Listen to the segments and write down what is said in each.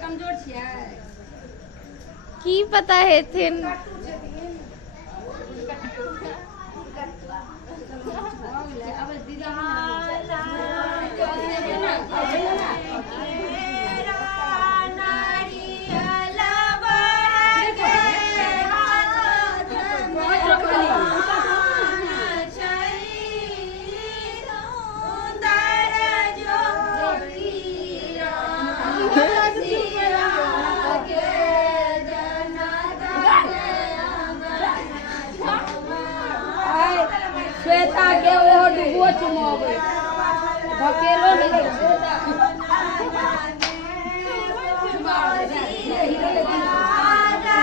कमजोर छियै की पता हेथिन। श्वेता के ओहो डुबो चुमावे धकेलो नहीं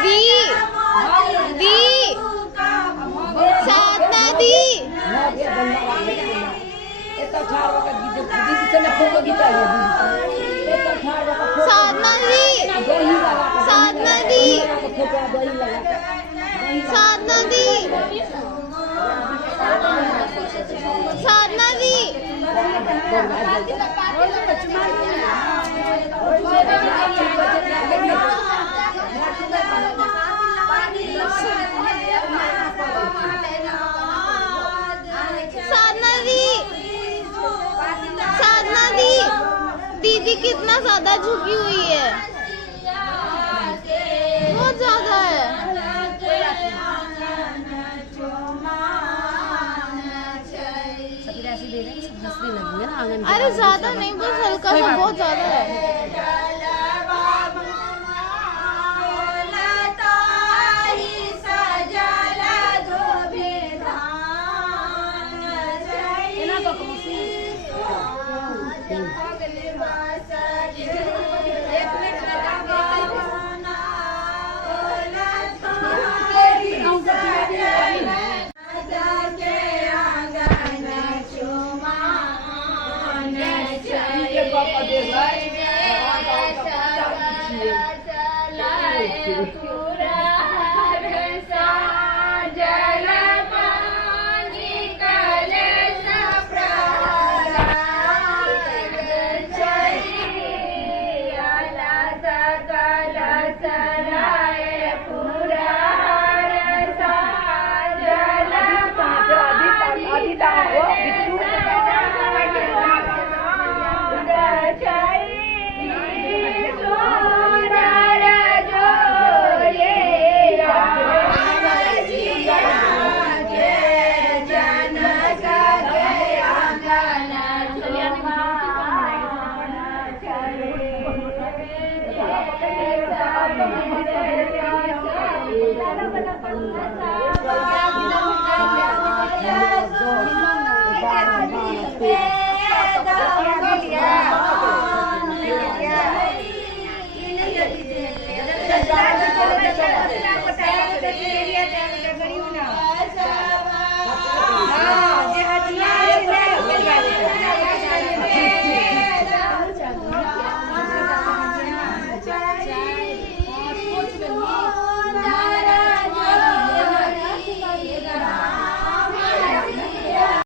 दी दी साधना दी साधना दी साधना दी साधना दी साधना दी साधना दी साधना दी दीदी कितना ज्यादा झुकी हुई है, बहुत ज्यादा है। अरे ज्यादा नहीं, बस हल्का सा, बहुत ज्यादा है।